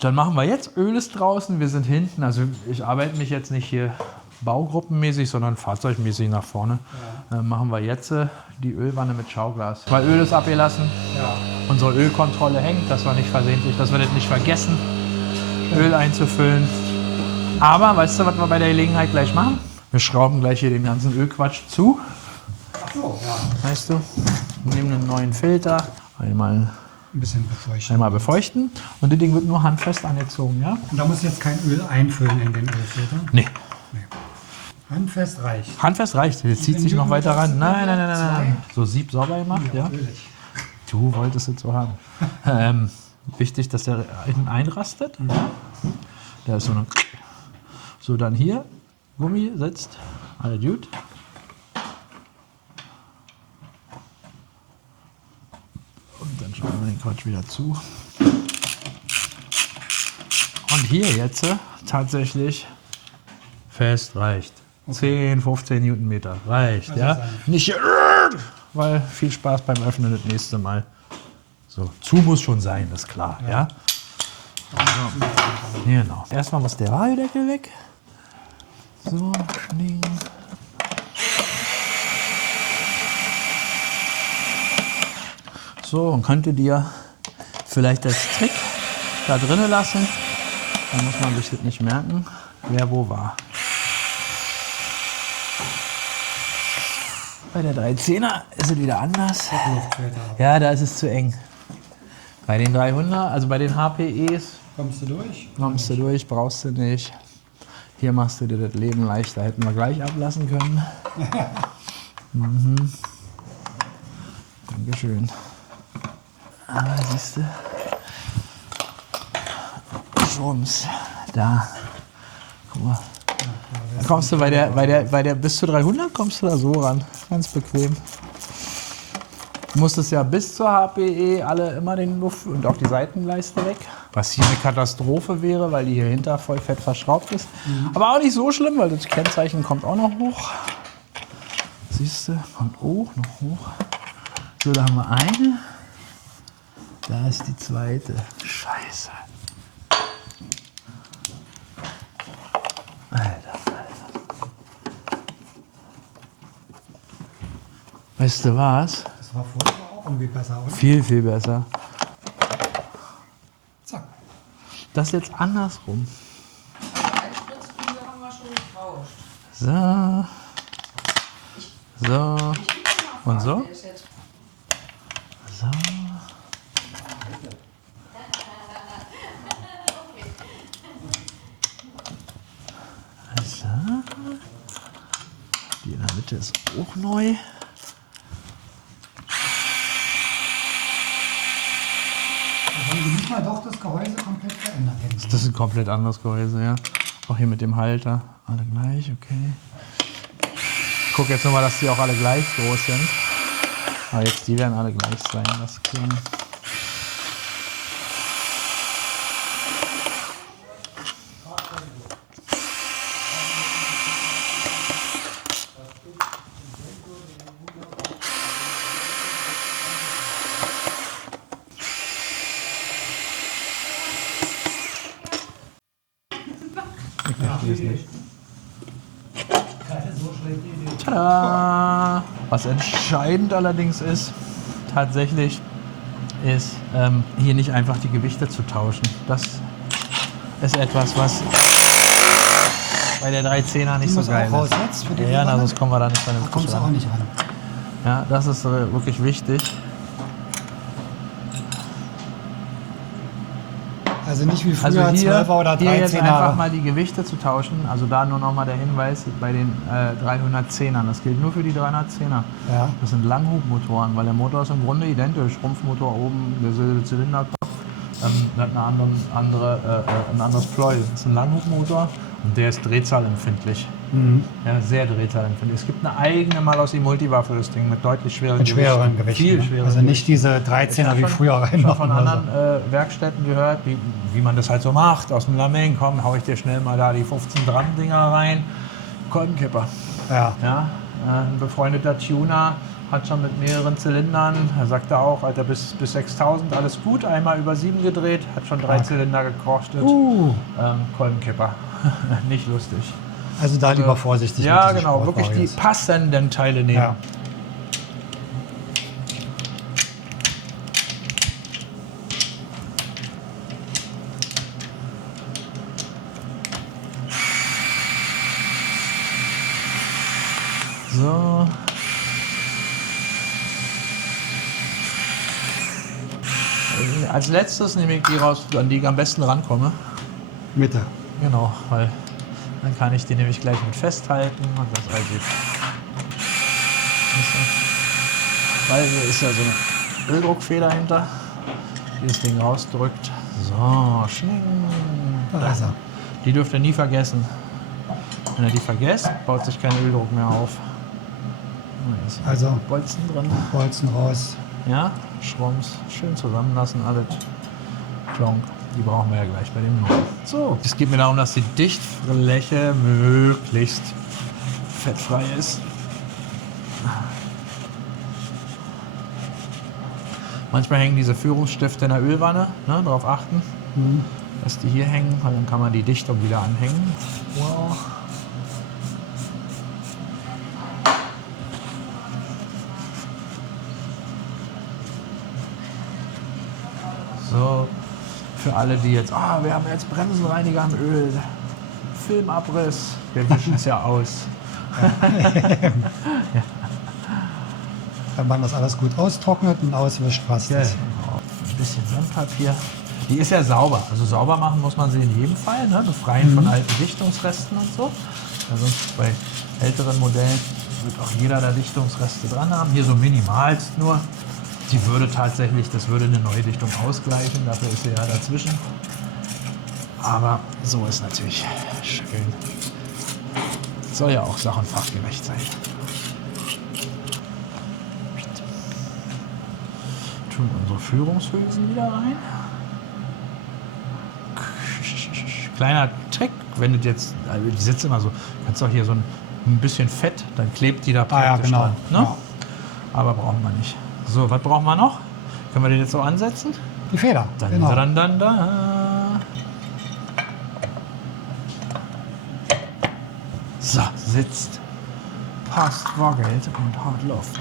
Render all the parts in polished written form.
Dann machen wir jetzt, Öl ist draußen, wir sind hinten, also ich arbeite mich jetzt nicht hier baugruppenmäßig, sondern fahrzeugmäßig nach vorne. Ja. Machen wir jetzt die Ölwanne mit Schauglas. Weil Öl ist abgelassen, unsere Ölkontrolle hängt, dass wir nicht versehentlich, dass wir das nicht vergessen, Öl einzufüllen. Aber weißt du, was wir bei der Gelegenheit gleich machen? Wir schrauben gleich hier den ganzen Ölquatsch zu. Ach so, ja. Weißt du, wir nehmen einen neuen Filter, einmal Ein bisschen befeuchten und das Ding wird nur handfest angezogen, ja? Und da muss jetzt kein Öl einfüllen in den Ölfilter? Nee. Handfest reicht. Handfest reicht, das zieht sich noch weiter ran. Nein. So Sieb sauber gemacht, ja? Natürlich. Du wolltest es so haben. Wichtig, dass der hinten einrastet. Da ist so dann hier, Gummi sitzt, alles gut. Und dann schauen wir den Quatsch wieder zu. Und hier jetzt tatsächlich fest reicht. 10, 15 Newtonmeter reicht, ja. Nicht hier, weil viel Spaß beim Öffnen das nächste Mal. So, zu muss schon sein, das ist klar, ja. So. Genau. Erstmal muss der Radiodeckel weg. So, Ding. So, und könnte dir vielleicht das Trick da drinnen lassen. Dann muss man sich das nicht merken, wer wo war. Bei der 310er ist es wieder anders. Ja, da ist es zu eng. Bei den 300, also bei den HPEs, Kommst du durch? kommst du durch, brauchst du nicht. Hier machst du dir das Leben leichter. Hätten wir gleich ablassen können. Dankeschön. Aber siehst du, Schwumms, da. Guck mal. Da kommst du bei der bis zu 300 kommst du da so ran. Ganz bequem. Du musstest ja bis zur HPE alle immer den Luft und auch die Seitenleiste weg. Was hier eine Katastrophe wäre, weil die hier hinter voll fett verschraubt ist. Aber auch nicht so schlimm, weil das Kennzeichen kommt auch noch hoch. Siehst du, kommt hoch, noch hoch. So, da haben wir eine. Da ist die zweite. Scheiße. Alter. Weißt du was? Das war vorher auch irgendwie besser, oder? Viel, viel besser. Zack. Das ist jetzt andersrum. Einspritzkühle haben wir schon getauscht. So. So. Und so? Der ist jetzt So. So. Die in der Mitte ist auch neu. Da haben sie nicht mal doch das Gehäuse komplett verändert. Das ist ein komplett anderes Gehäuse, ja. Auch hier mit dem Halter. Alle gleich, okay. Ich gucke jetzt nochmal, dass die auch alle gleich groß sind. Aber jetzt die werden alle gleich sein, das ist klar. Ich verstehe es nicht. Tada! Was entscheidend allerdings ist, tatsächlich, ist hier nicht einfach die Gewichte zu tauschen. Das ist etwas, was bei der 310er nicht so geil raus ist. jetzt für die Ja, Wanne? sonst kommen wir da nicht Da vernünftig kommst du auch ran. nicht ran. Ja, das ist wirklich wichtig. Also nicht wie Also früher hier, 12er oder hier jetzt einfach 13er. mal die Gewichte zu tauschen. Also da nur noch mal der Hinweis bei den 310ern. Das gilt nur für die 310er. Ja. Das sind Langhubmotoren, weil der Motor ist im Grunde identisch. Rumpfmotor oben, der Zylinderkopf, hat ein anderes Pleuel. Das ist ein Langhubmotor und der ist drehzahlempfindlich. Ja, sehr drehzahlempfindlich. Es gibt eine eigene Malossi Multiva für das Ding mit deutlich schwereren Mit schwereren Gewichten. Viel ne? schwereren Also nicht Gewichten. diese 13er wie Ich früher habe rein. schon von anderen Werkstätten gehört, wie man das halt so macht. Aus dem Lameng, komm, hau ich dir schnell mal da die 15 Gramm Dinger rein. Kolbenkipper. Ja. Ja, ein befreundeter Tuner hat schon mit mehreren Zylindern. Er sagte auch, Alter, bis 6000 alles gut. Einmal über 7 gedreht, hat schon 3 Zylinder gekostet. Kolbenkipper. Nicht lustig. Also da lieber vorsichtig. Ja, mit diesen genau, wirklich die Sportwagens. passenden Teile nehmen. Ja. So. Als letztes nehme ich die raus, an die ich am besten rankomme. Mitte. Genau, weil dann kann ich die nämlich gleich mit festhalten und das all geht. Weil hier ist ja so eine Öldruckfeder hinter, die das Ding rausdrückt. So, schning. Da ist er. Die dürft ihr nie vergessen. Wenn ihr die vergesst, baut sich kein Öldruck mehr auf. Da ist Also Bolzen drin. Bolzen raus. Ja, Schrums schön zusammenlassen, alles. Klonk. Die brauchen wir ja gleich bei dem neuen. So, es geht mir darum, dass die Dichtfläche möglichst fettfrei ist. Manchmal hängen diese Führungsstifte in der Ölwanne, ne, darauf achten, dass die hier hängen, weil dann kann man die Dichtung wieder anhängen. Wow. So, für alle, die jetzt, wir haben jetzt Bremsenreiniger im Öl, Filmabriss, wir wischen es ja aus. Wenn man das alles gut austrocknet und auswischt, passt das. Ein bisschen Sandpapier. Die ist ja sauber, also sauber machen muss man sie in jedem Fall, ne? Befreien von alten Dichtungsresten und so. Ja, sonst bei älteren Modellen wird auch jeder da Dichtungsreste dran haben, hier so minimalst nur. Die würde tatsächlich, das würde eine neue Dichtung ausgleichen, dafür ist sie ja dazwischen. Aber so ist natürlich schön. Soll ja auch sach- und fachgerecht sein. Tun unsere Führungshülsen wieder rein. Kleiner Trick, wenn du jetzt, also die sitzt immer so, kannst auch hier so ein bisschen Fett, dann klebt die da praktisch dran. Ne? Ja. Aber brauchen wir nicht. So, was brauchen wir noch? Können wir den jetzt so ansetzen? Die Feder. Dann, Genau. dann. So, sitzt. Passt, wackelt und hat Luft.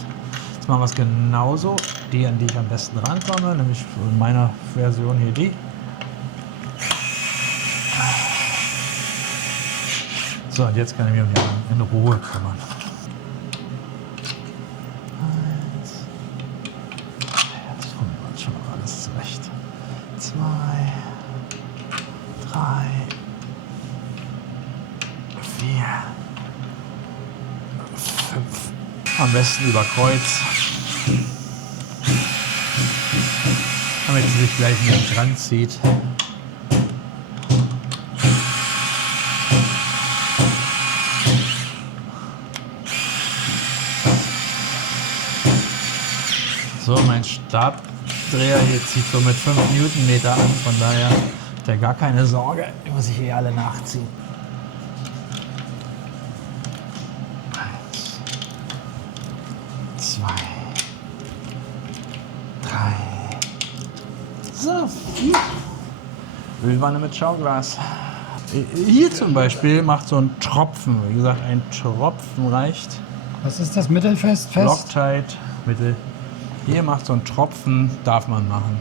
Jetzt machen wir es genauso. Die, an die ich am besten rankomme, nämlich in meiner Version hier die. So, und jetzt kann ich mich um die in Ruhe kümmern. Jetzt kommen wir uns schon noch alles zurecht. 2, 3, 4, 5. Am besten über Kreuz. Damit sie sich gleich nicht dran zieht. So, mein Stabdreher hier zieht so mit 5 Newtonmeter an, von daher hat er gar keine Sorge, die muss ich hier alle nachziehen. 1, 2, 3. So. Ölwanne mit Schauglas. Hier zum Beispiel macht so ein Tropfen, wie gesagt, ein Tropfen reicht. Was ist das? Mittelfest? Fest? Loctite, Mittel. Hier macht so ein Tropfen, darf man machen.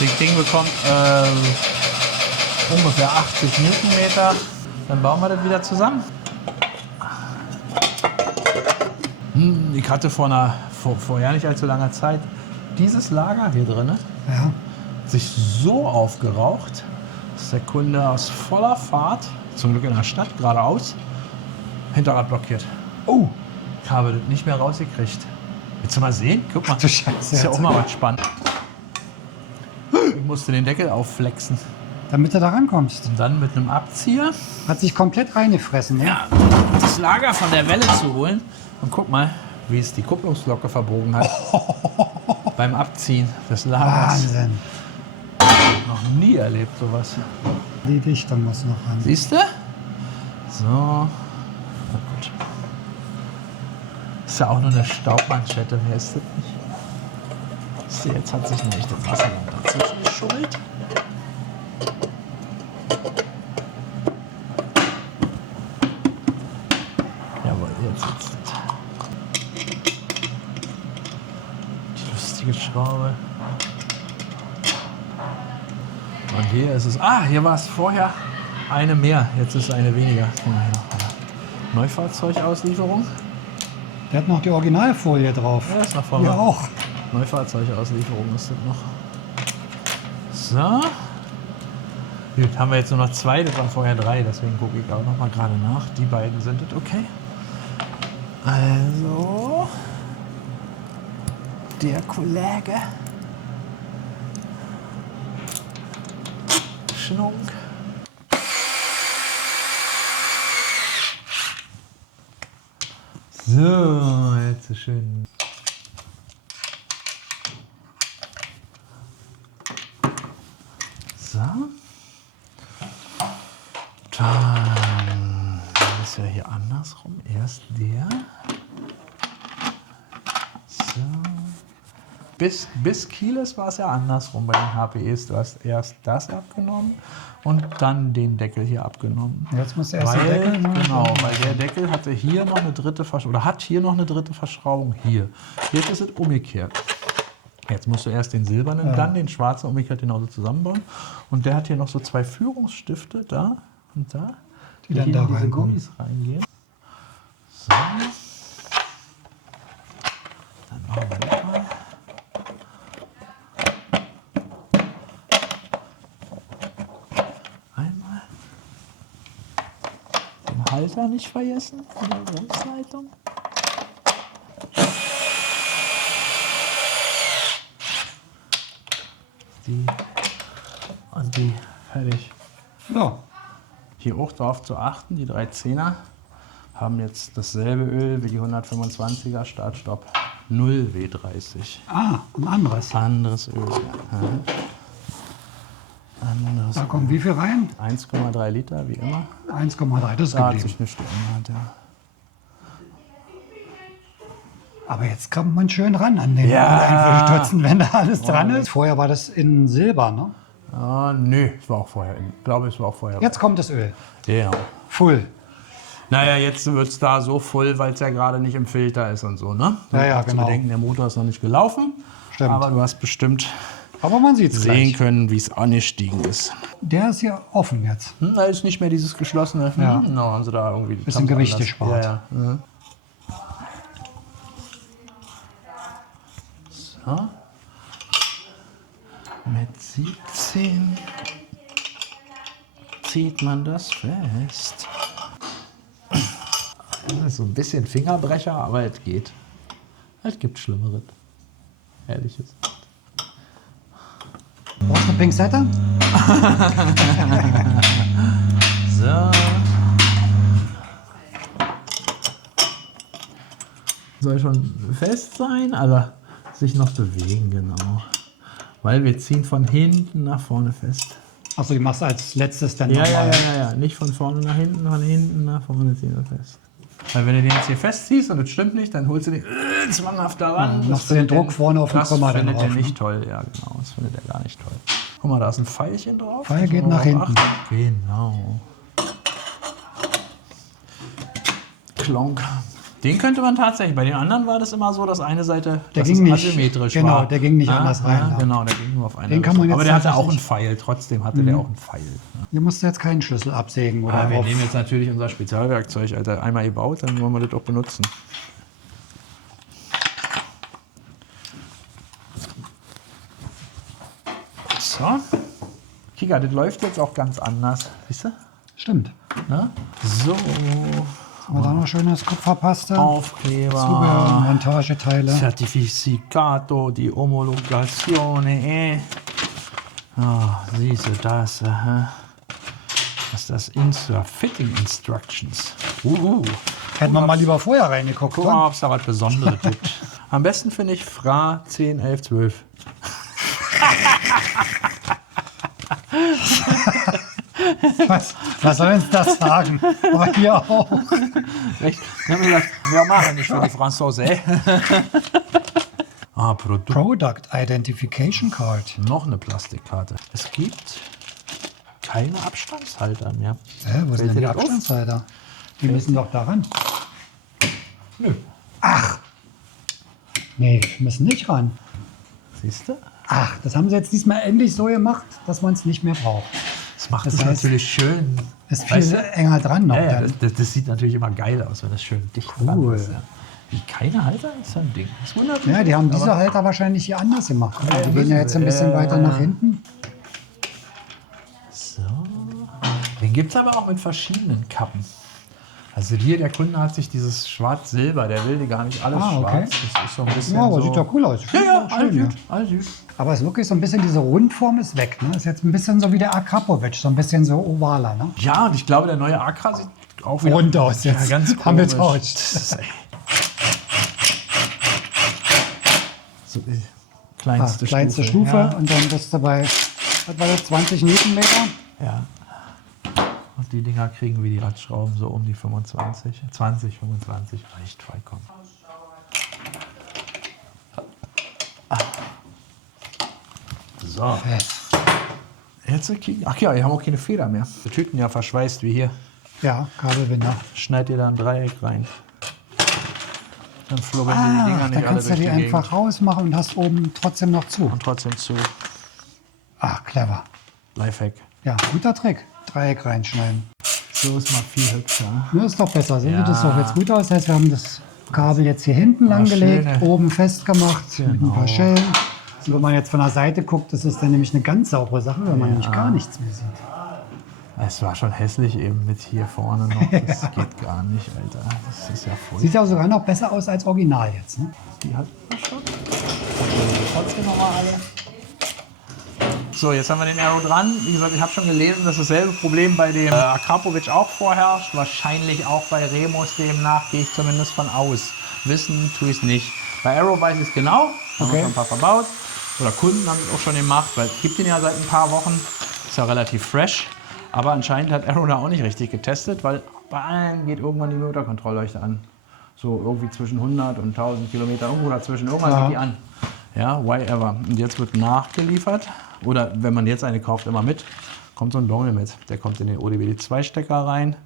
Das Ding bekommt ungefähr 80 Newtonmeter. Dann bauen wir das wieder zusammen. Ich hatte vor ja nicht allzu langer Zeit dieses Lager hier drin Ja. sich so aufgeraucht, dass der Kunde aus voller Fahrt, zum Glück in der Stadt, geradeaus, Hinterrad blockiert. Oh, Ich habe das nicht mehr rausgekriegt. Willst du mal sehen? Guck mal. du Scheiße. Das ist ja auch mal was spannend. Ich musste den Deckel aufflexen. damit du da rankommst. Und dann mit einem Abzieher Hat sich komplett reingefressen, ja? das Lager von der Welle zu holen. Und guck mal, wie es die Kupplungsglocke verbogen hat. Beim Abziehen des Lagers. Wahnsinn. Noch nie erlebt sowas. Die Dichtung muss noch ran. Siehst du? So. Na gut. ist ja auch nur eine Staubmanschette, mehr ist das nicht. So, jetzt hat sich nämlich das Wasser dann dazwischen geschummelt. Jawohl, jetzt sitzt es. Die lustige Schraube. Und hier ist es. Ah, hier war es vorher eine mehr. Jetzt ist eine weniger. Neufahrzeugauslieferung. Der hat noch die Originalfolie drauf. Ja, ist noch vorne. Ja, auch. Neufahrzeugauslieferung ist das noch. So. Gut, haben wir jetzt nur noch 2, das waren vorher 3, deswegen gucke ich auch noch mal gerade nach. Die beiden sind es okay. Also. Der Kollege. Schnunk. So, jetzt ist schön. So. Dann ist ja hier andersrum. Erst der. So. Bis Kieles war es ja andersrum bei den HPEs. Du hast erst das abgenommen und dann den Deckel hier abgenommen. Jetzt muss erst Weil, der Deckel. Ne? genau, weil der Deckel hatte hier noch eine dritte Verschraubung, oder hat hier noch eine dritte Verschraubung hier. Jetzt ist es umgekehrt. Jetzt musst du erst den silbernen, dann den schwarzen umgekehrt genauso zusammenbauen. Und der hat hier noch so 2 Führungsstifte, da und da, Die dann hier da in diese reinkommen. Gummis reingehen. So. Dann machen wir das mal. Einmal. Den Halter nicht vergessen, in der Bremsleitung. Die und die fertig. So. Hier auch drauf zu achten, die 310er haben jetzt dasselbe Öl wie die 125er, Start-Stopp 0 W30. Ah, ein anderes. Anderes Öl. Ja. Anderes Da kommt wie viel rein? 1,3 Liter, wie immer. 1,3, das ist Da hat geblieben. sich nichts geändert, ja. Aber jetzt kommt man schön ran an den Ja. Einfüllstutzen, wenn da alles dran ist. Vorher war das in Silber, ne? Ah, nö, es war auch vorher. Ich glaube, es war auch vorher. Jetzt kommt das Öl. Genau. Full. Naja, jetzt wird es da so voll, weil es ja gerade nicht im Filter ist und so, ne? Ja, ja, Auch zu genau. bedenken, der Motor ist noch nicht gelaufen. Stimmt. Aber du hast bestimmt Aber man sieht es sehen gleich. können, wie es angestiegen ist. Der ist ja offen jetzt. Da ist nicht mehr dieses geschlossene. Ja. Genau, haben sie da irgendwie. das Bisschen haben sie Gewicht anders- gespart. Ja, ja. Mhm. So. Mit 17 zieht man das fest. Das ist so ein bisschen Fingerbrecher, aber es geht. Es gibt Schlimmeres. Ehrliches. Brauchst du eine Pinzette? So. Soll schon fest sein, aber sich noch bewegen, genau. Weil wir ziehen von hinten nach vorne fest. Achso, die machst du als letztes dann Ja, nochmal. ja. Nicht von vorne nach hinten, von hinten nach vorne ziehen wir fest. Weil wenn du den jetzt hier festziehst und es stimmt nicht, dann holst du den zwanghaft daran. Ja, machst du den Druck vorne auf den Das Krümmer dann findet er drauf, nicht toll, ja genau. Das findet er gar nicht toll. Guck mal, da ist ein Pfeilchen drauf. Pfeil Muss man geht nach drauf hinten. achten. Genau. Klonk. Den könnte man tatsächlich. Bei den anderen war das immer so, dass eine Seite Der dass ging es nicht- asymmetrisch genau, war. der ging nicht anders rein, ja. Genau, der ging nur auf eine Den kann man Richtung. jetzt Aber der hatte auch einen tatsächlich- Pfeil. Trotzdem hatte der auch einen Pfeil. Hier musst du jetzt keinen Schlüssel absägen oder Aber wir auf. nehmen jetzt natürlich unser Spezialwerkzeug, Alter. Einmal gebaut, dann wollen wir das auch benutzen. So. Kika, das läuft jetzt auch ganz anders. Siehst du? Stimmt. Ne? So. Aber da noch schönes Kupferpaste. Aufkleber. Zubehör, Montageteile. Certificato di omologazione. Ah, siehst du das? Aha. Was ist das? Fitting Instructions. Hätten wir mal lieber vorher reingeguckt. Guck oder? mal, ob es da was Besonderes gibt. Am besten finde ich Fra 10, 11, 12. Was soll uns das sagen? Aber hier auch. Recht. Dann haben wir gesagt, wir machen nicht für die Franzose. Produkt. Product Identification Card. Noch eine Plastikkarte. Es gibt keine Abstandshalter mehr. Wo sind Fällt denn dir die das auf? Abstandshalter? Die müssen doch daran. Nö. Nee, müssen nicht ran. Siehst du? Ach, das haben sie jetzt diesmal endlich so gemacht, dass man es nicht mehr braucht. Das macht Das es heißt, natürlich schön. Ist Weißt viel du? enger dran noch. Ja, ja, dann. das sieht natürlich immer geil aus, wenn das schön dicht dran Cool. ist. Ja. Wie keine Halter ist so ein Ding. Das wundert mich. Ja, die haben diese aber- Halter wahrscheinlich hier anders gemacht. Ja, Die gehen müssen ja jetzt ein bisschen sie. weiter nach hinten. So. Den gibt es aber auch mit verschiedenen Kappen. Also hier, der Kunde hat sich dieses Schwarz-Silber, der will die gar nicht alles Ah, okay. schwarz. Das ist so ein bisschen Ja, aber so... sieht doch cool aus. Ja, ja, alles Schön, ja. gut, alles gut. Aber es ist wirklich so ein bisschen, diese Rundform ist weg. Ne? Ist jetzt ein bisschen so wie der Akrapovic, so ein bisschen so ovaler. Ne? Ja, und ich glaube, der neue Akra sieht auch wieder... Rund aus jetzt. Ja, ganz Haben wir komisch. tauscht. Das ist, ey. So, kleinste, Kleinste Stufe Ja. und dann bist du bei, was war das, 20 Newtonmeter? Ja. Und die Dinger kriegen wie die Radschrauben so um die 25. 20, 25 reicht vollkommen. So. Jetzt kriegen. Ach ja, die haben auch keine Feder mehr. Die Tüten ja verschweißt wie hier. Ja, Kabelbinder. Schneid ihr da ein Dreieck rein. Dann flubbern die Dinger Dann nicht alle kannst du durch die die einfach Gegend. rausmachen und hast oben trotzdem noch zu. Und trotzdem zu. Ach, clever. Lifehack. Ja, guter Trick. Dreieck reinschneiden. So ist mal viel hübscher. Ja, ist doch besser. So Ja. sieht das doch jetzt gut aus. Das heißt, wir haben das Kabel jetzt hier hinten lang gelegt, schöne- oben festgemacht mit ein Genau. paar Schellen. Und wenn man jetzt von der Seite guckt, das ist dann nämlich eine ganz saubere Sache, weil man nämlich gar nichts mehr sieht. Es war schon hässlich eben mit hier vorne noch. Das geht gar nicht, Alter. Das ist ja furchtbar. Sieht ja sogar noch besser aus als original jetzt. Ne? Die hat man schon. Trotzdem nochmal alle. So, jetzt haben wir den Aero dran. Wie gesagt, ich habe schon gelesen, dass dasselbe Problem bei dem Akrapovic auch vorherrscht. Wahrscheinlich auch bei Remus, demnach gehe ich zumindest von aus. Wissen tue ich es nicht. Bei Aero weiß ich es genau. Haben wir Okay. schon ein paar verbaut. Oder Kunden haben es auch schon gemacht, weil es gibt den ja seit ein paar Wochen. Ist ja relativ fresh. Aber anscheinend hat Aero da auch nicht richtig getestet, weil bei allen geht irgendwann die Motorkontrollleuchte an. So irgendwie zwischen 100 und 1000 Kilometer, irgendwo dazwischen. Irgendwann geht die an. Ja, why ever. Und jetzt wird nachgeliefert. Oder wenn man jetzt eine kauft, immer mit, kommt so ein Dongle mit. Der kommt in den ODWD2-Stecker rein.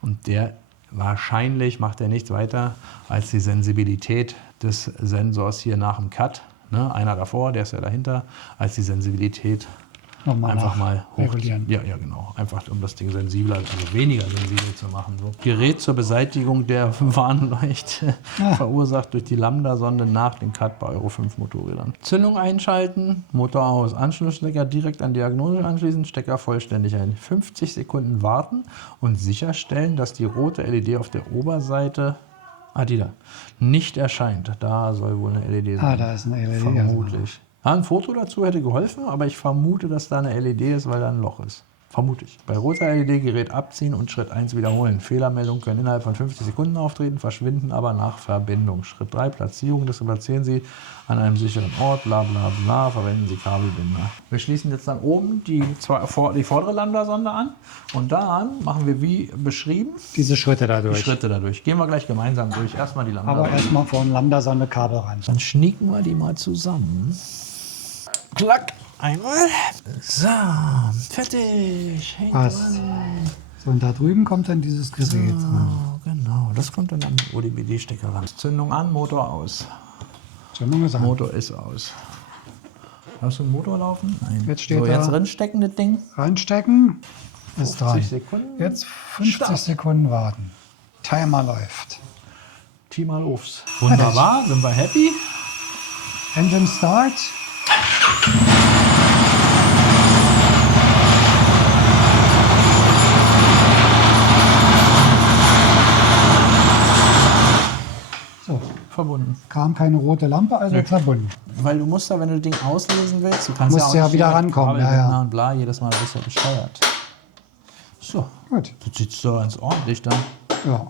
Und der wahrscheinlich macht er nichts weiter als die Sensibilität des Sensors hier nach dem Cut. Ne, einer davor, der ist ja dahinter, als die Sensibilität Nochmal einfach mal hoch. regulieren. Ja, ja, genau. Einfach um das Ding sensibler, also weniger sensibel zu machen. So. Gerät zur Beseitigung der Warnleuchte verursacht durch die Lambda-Sonde nach dem Cut bei Euro 5 Motorrädern. Zündung einschalten, Motor aus, Anschlussstecker direkt an Diagnose anschließen, Stecker vollständig ein. 50 Sekunden warten und sicherstellen, dass die rote LED auf der Oberseite die da nicht erscheint. Da soll wohl eine LED sein. Da ist eine LED. Vermutlich. Ja, ein Foto dazu hätte geholfen, aber ich vermute, dass da eine LED ist, weil da ein Loch ist. Vermute ich. Bei roter LED Gerät abziehen und Schritt 1 wiederholen. Fehlermeldungen können innerhalb von 50 Sekunden auftreten, verschwinden aber nach Verbindung. Schritt 3, Platzierung. Das platzieren Sie an einem sicheren Ort, bla bla bla, verwenden Sie Kabelbinder. Wir schließen jetzt dann oben die vordere Lambda-Sonde an und dann machen wir wie beschrieben Diese Schritte die dadurch. Schritte dadurch. Gehen wir gleich gemeinsam durch. Erstmal die Lambda. Aber erstmal von Lambda-Sonde Kabel ran. Dann schnieken wir die mal zusammen. Klack, einmal. So, fertig. Hängt Passt. dran. So, und da drüben kommt dann dieses Gerät. Oh, genau, das kommt dann am ODBD-Stecker ran. Zündung an, Motor aus. Zündung ist an. Motor ist aus. Hast du einen Motor laufen? Nein. Jetzt steht so, da- jetzt drinstecken, das Ding. Reinstecken. Ist 50 dran. Sekunden. Jetzt 50 Start. Sekunden warten. Timer läuft. Tee mal los. Wunderbar, sind wir happy. Engine Start. So, Verbunden. kam keine rote Lampe, also verbunden. Weil du musst ja, wenn du das Ding auslesen willst, du kannst Musst auch ja nicht wieder hier mit rankommen, ja, Kabelbinder ja. und bla, jedes Mal bist du ja bescheuert. So, Gut, das sieht so ganz ordentlich dann. ja.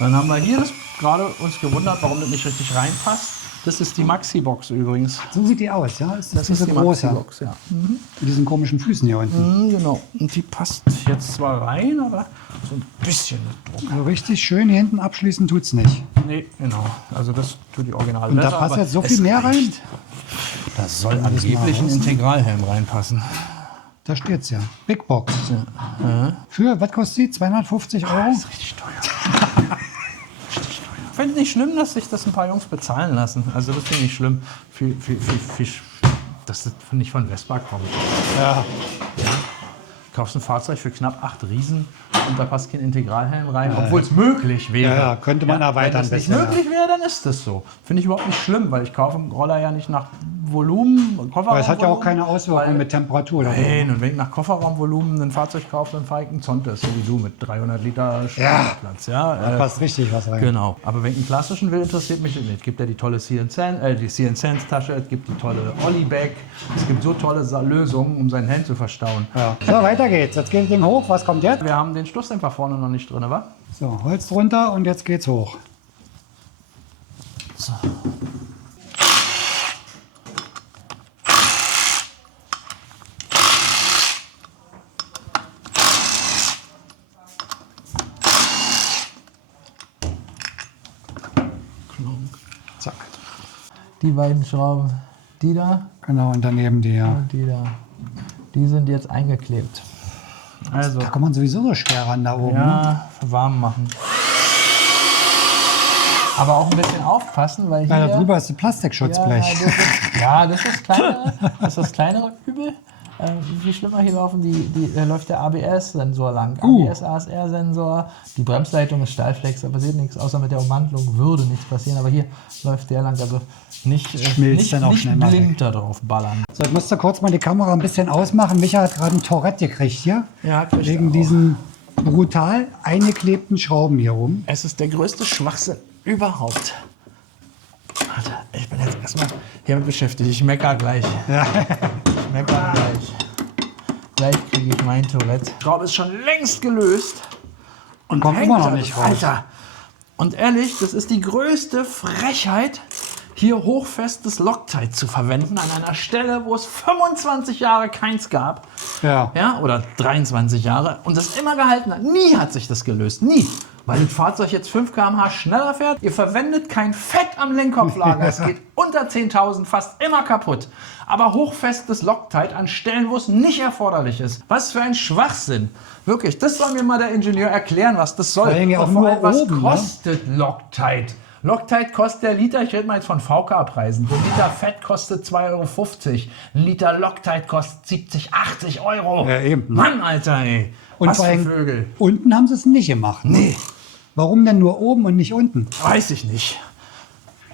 Dann haben wir hier das gerade uns gewundert, warum das nicht richtig reinpasst. Das ist die Maxi-Box übrigens. So sieht die aus, ja? Ist das diese die große? Maxi-Box, ja. Mit diesen komischen Füßen hier unten. Genau. Und die passt jetzt zwar rein, aber so ein bisschen mit Druck. Also richtig schön hier hinten abschließen tut's nicht. Nee, genau. Also das tut die Original Und da besser, passt aber jetzt so es viel mehr rein? reicht. Da soll angeblich ein Integralhelm reinpassen. Da steht's ja. Big Box. Für, was kostet die? 250 Euro? Das ist richtig teuer. Ich finde es nicht schlimm, dass sich das ein paar Jungs bezahlen lassen. Also das finde ich schlimm. Dass das nicht von Vespa kommt. Ja. Du kaufst ein Fahrzeug für knapp 8 Riesen und da passt kein Integralhelm rein, obwohl es möglich wäre. Ja, könnte man erweitern. Wenn das nicht ein bisschen, möglich wäre, dann ist das so. Finde ich überhaupt nicht schlimm, weil ich kaufe einen Roller ja nicht nach Volumen. Aber es hat ja auch keine Auswirkungen mit Temperatur. Oder so. Nein, und wenn ich nach Kofferraumvolumen ein Fahrzeug kaufe, dann fahre ich einen Zontes, so wie du, mit 300 Liter Speicherplatz. Ja, Da passt richtig was rein. genau. Aber wenn ich einen klassischen will, interessiert mich nicht. Es gibt ja die tolle C&Sense Tasche, es gibt die tolle Ollie-Bag. Es gibt so tolle Lösungen, um seinen Helm zu verstauen. Ja. So, weiter geht's. Jetzt geht das Ding hoch. Was kommt jetzt? Wir haben den Stoßdämpfer vorne noch nicht drin, wa? So, Holz drunter und jetzt geht's hoch. So. Zack. Die beiden Schrauben, die da Genau, und daneben die, ja. und die da, die sind jetzt eingeklebt. Also, Da kommt man sowieso so schwer ran da oben. Ne? ja, warm machen. Aber auch ein bisschen aufpassen, weil hier... Ja, da drüber ist ein Plastikschutzblech. Das ist das kleinere Übel. Viel schlimmer, hier läuft der ABS-Sensor lang. ABS-ASR-Sensor. Die Bremsleitung ist Stahlflex, da passiert nichts, außer mit der Ummantelung würde nichts passieren. Aber hier läuft der lang, also nicht dann auch schnell mal blind da drauf ballern. So, ich musste kurz mal die Kamera ein bisschen ausmachen. Micha hat gerade ein Tourette gekriegt hier. Ja, kriegt Wegen er auch. diesen brutal eingeklebten Schrauben hier oben. Es ist der größte Schwachsinn überhaupt. Warte, ich bin jetzt erstmal hiermit beschäftigt. Ich meckere gleich. Ich meckere gleich. Gleich kriege ich mein Tourette. Die Schraube ist schon längst gelöst. Und Kommt hängt immer noch da nicht drin. raus. Alter. Und ehrlich, das ist die größte Frechheit, hier hochfestes Loctite zu verwenden an einer Stelle, wo es 25 Jahre keins gab. Ja. Ja, oder 23 Jahre und das immer gehalten hat. Nie hat sich das gelöst. Nie. Weil das Fahrzeug jetzt 5 km/h schneller fährt. Ihr verwendet kein Fett am Lenkkopflager. Es geht unter 10.000 fast immer kaputt. Aber hochfestes Loctite an Stellen, wo es nicht erforderlich ist. Was für ein Schwachsinn. Wirklich, das soll mir mal der Ingenieur erklären, was das soll. Vor allem ja auch Und vor nur allem, was oben, ne? kostet Loctite? Loctite kostet der Liter, ich rede mal jetzt von VK-Preisen, so ein Liter Fett kostet 2,50 Euro. Ein Liter Loctite kostet 70, 80 Euro. Ja, eben. Mann, Alter, ey. Und Was vor für allem Vögel. unten haben sie es nicht gemacht. Ne? Nee, Warum denn nur oben und nicht unten? weiß ich nicht.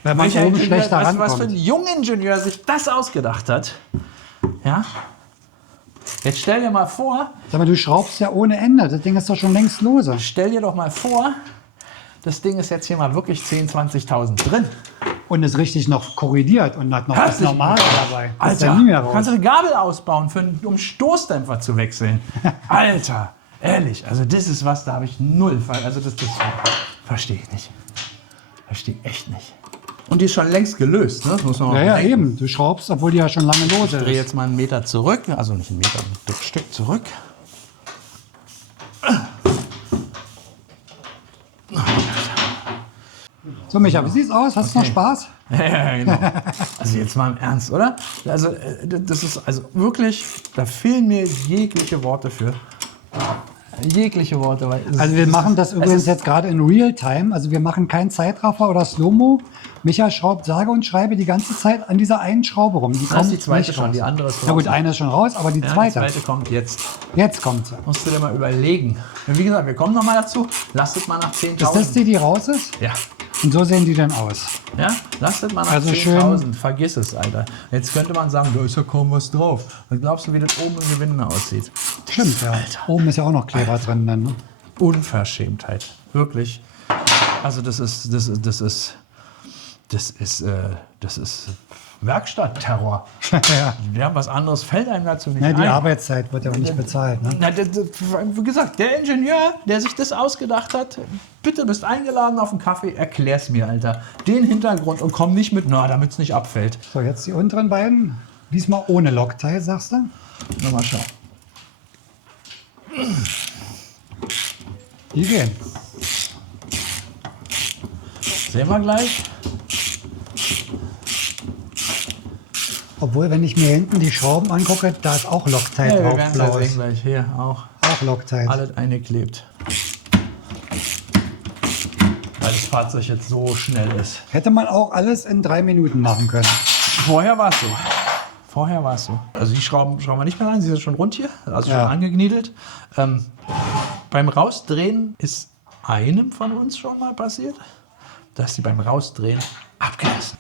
Weil man Welcher oben Ingenieur, schlechter was für ein rankommt. Jungingenieur sich das ausgedacht hat. Ja? Jetzt stell dir mal vor, Sag mal, du schraubst ja ohne Ende. Das Ding ist doch schon längst lose. stell dir doch mal vor, das Ding ist jetzt hier mal wirklich 10.000, 20.000 drin. Und ist richtig noch korrigiert und hat noch das Herzlichen Normale dabei. Das ist Alter, ja nie mehr raus. kannst du eine Gabel ausbauen, um Stoßdämpfer zu wechseln. Alter, ehrlich, also das ist was, da habe ich null Fall. Also das verstehe ich nicht. Verstehe ich echt nicht. Und die ist schon längst gelöst, ne? Das muss man auch Ja, ja, bedenken. eben. Du schraubst, obwohl die ja schon lange lose Ich drehe ist. jetzt mal einen Meter zurück, also nicht einen Meter, ein Stück zurück. So, Micha, wie sieht's aus? Hast du noch Spaß? Ja, genau. Also jetzt mal im Ernst, oder? Also das ist also wirklich, da fehlen mir jegliche Worte für. Jegliche Worte. Weil Also wir machen das übrigens ist- jetzt gerade in Realtime. Also wir machen keinen Zeitraffer oder Slow-Mo. Micha schraubt sage und schreibe die ganze Zeit an dieser einen Schraube rum. Die Das ist die kommt zweite nicht schon, raus. die andere ist Na gut, raus. eine ist schon raus, aber die Ja, zweite. die zweite kommt jetzt. Jetzt kommt sie. Musst du dir mal überlegen. Und wie gesagt, wir kommen noch mal dazu. Lasst es mal nach 10.000. Ist das die, die raus ist? Ja. Und so sehen die dann aus. Ja, lasst es mal nach Also 10.000. Vergiss es, Alter. Jetzt könnte man sagen, da ist ja kaum was drauf. Was glaubst du, wie das oben im Gewinde aussieht? Stimmt, ja. Oben ist ja auch noch Kleber drin dann. Ne? Unverschämtheit. Wirklich. Also das ist Werkstattterror. Ja. Ja, was anderes fällt einem dazu nicht Ja, die ein. Arbeitszeit wird ja auch nicht bezahlt. Ne? Na, wie gesagt, der Ingenieur, der sich das ausgedacht hat, bitte bist eingeladen auf einen Kaffee, erklär's mir, Alter. Den Hintergrund und komm nicht mit, na, damit es nicht abfällt. So, jetzt die unteren beiden. Diesmal ohne Loctite, sagst du? Na, mal schauen. Die gehen. Sehen wir gleich. Obwohl, wenn ich mir hinten die Schrauben angucke, da ist auch Loctite Ja, wir drauf. werden es ja Blaues. sehen gleich. Hier auch Auch Loctite. alles eingeklebt. Weil das Fahrzeug jetzt so schnell ist. Hätte man auch alles in 3 Minuten machen können. Vorher war es so. Vorher war es so. Also die Schrauben wir nicht mehr rein, sie sind schon rund hier, also Ja. schon angekniedelt. Beim Rausdrehen ist einem von uns schon mal passiert, dass sie beim Rausdrehen abgerissen.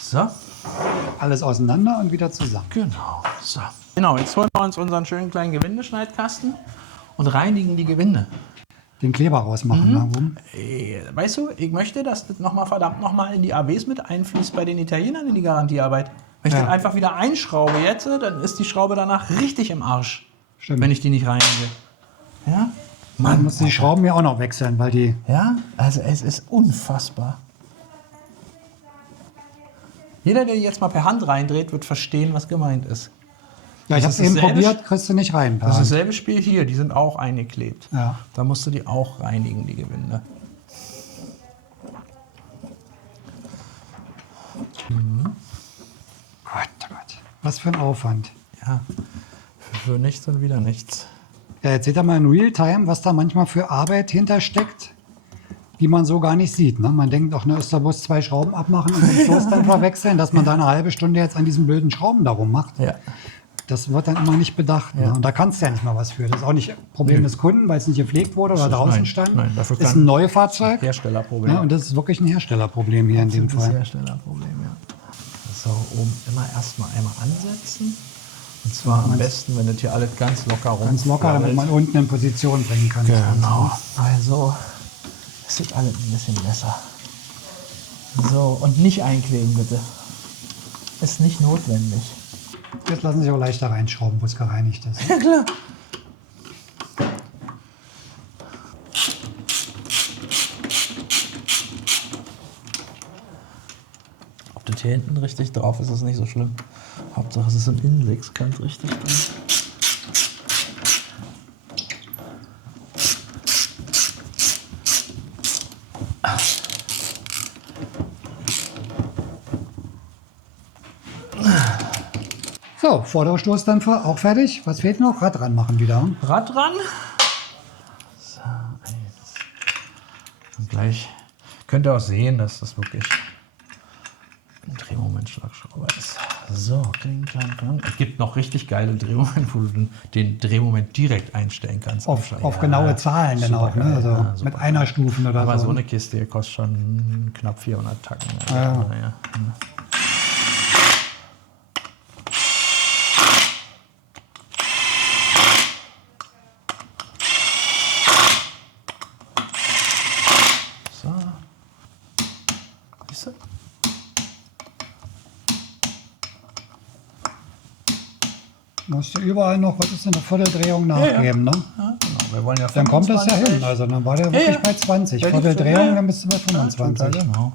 So, Alles auseinander und wieder zusammen. genau. So. Genau, jetzt holen wir uns unseren schönen kleinen Gewindeschneidkasten und reinigen die Gewinde. Den Kleber rausmachen. Warum? Weißt du, ich möchte, dass das verdammt nochmal in die AWs mit einfließt bei den Italienern in die Garantiearbeit. Wenn ich Ja. den einfach wieder einschraube jetzt, dann ist die Schraube danach richtig im Arsch. Stimmt. Wenn ich die nicht reinige. Ja? Man muss die Schrauben ja auch noch wechseln, weil die. Ja, also es ist unfassbar. Jeder, der die jetzt mal per Hand reindreht, wird verstehen, was gemeint ist. Ja, ich habe Das es ist eben dasselbe- probiert, kriegst du nicht rein. Das ist dasselbe Spiel hier, die sind auch eingeklebt. Ja. Da musst du die auch reinigen, die Gewinde. Gott, oh Gott. Was für ein Aufwand. Ja, für nichts und wieder nichts. Ja, jetzt seht ihr mal in Realtime, was da manchmal für Arbeit hintersteckt, die man so gar nicht sieht. Ne? Man denkt, ach, ne, ist da bloß 2 Schrauben abmachen und den Stoß dann verwechseln, dass man da eine halbe Stunde jetzt an diesen blöden Schrauben darum macht. Ja. Das wird dann immer nicht bedacht. Ne? Ja. Und da kannst du ja nicht mal was für. Das ist auch nicht Problem des Kunden, weil es nicht gepflegt wurde oder Das ist- draußen nein, stand. nein, dafür ist kann- ein Neufahrzeug. Herstellerproblem. Ja, und das ist wirklich ein Herstellerproblem hier in dem Das ist Fall. Herstellerproblem, ja. So, oben immer erstmal einmal ansetzen. Und zwar am besten, wenn das hier alles ganz locker rum. Ganz locker, damit man unten in Position bringen kann. Genau. Also, es wird alles ein bisschen besser. So, und nicht einkleben, bitte. Ist nicht notwendig. Jetzt lassen sich auch leichter reinschrauben, wo es gereinigt ist. Ja, klar. Ob das hier hinten richtig drauf ist, ist nicht so schlimm. Hauptsache, es ist im Innenlegskant richtig drin. So, vordere Stoßdämpfer auch fertig. Was fehlt noch? Rad dran machen wieder. Rad dran. So, eins. Und gleich könnt ihr auch sehen, dass das wirklich ein Drehmomentschlagschrauber ist. So, kling, klang, klang. Es gibt noch richtig geile Drehmomente, wo du den Drehmoment direkt einstellen kannst. Auf Ja, genaue Zahlen dann auch. Ne? supergeil, Also ja, mit supergeil. einer Stufen oder Aber so. so eine Kiste hier kostet schon knapp 400 Tacken. Ja. Naja. So. Siehst du? Musst du überall noch, was ist denn, eine Vierteldrehung nachgeben. Ne? Ja, genau. Wir wollen ja Dann kommt das ja 25. hin. Also dann war der wirklich ja. bei 20. Der liegt Vierteldrehung, so- dann bist du bei Ja, 25. genau.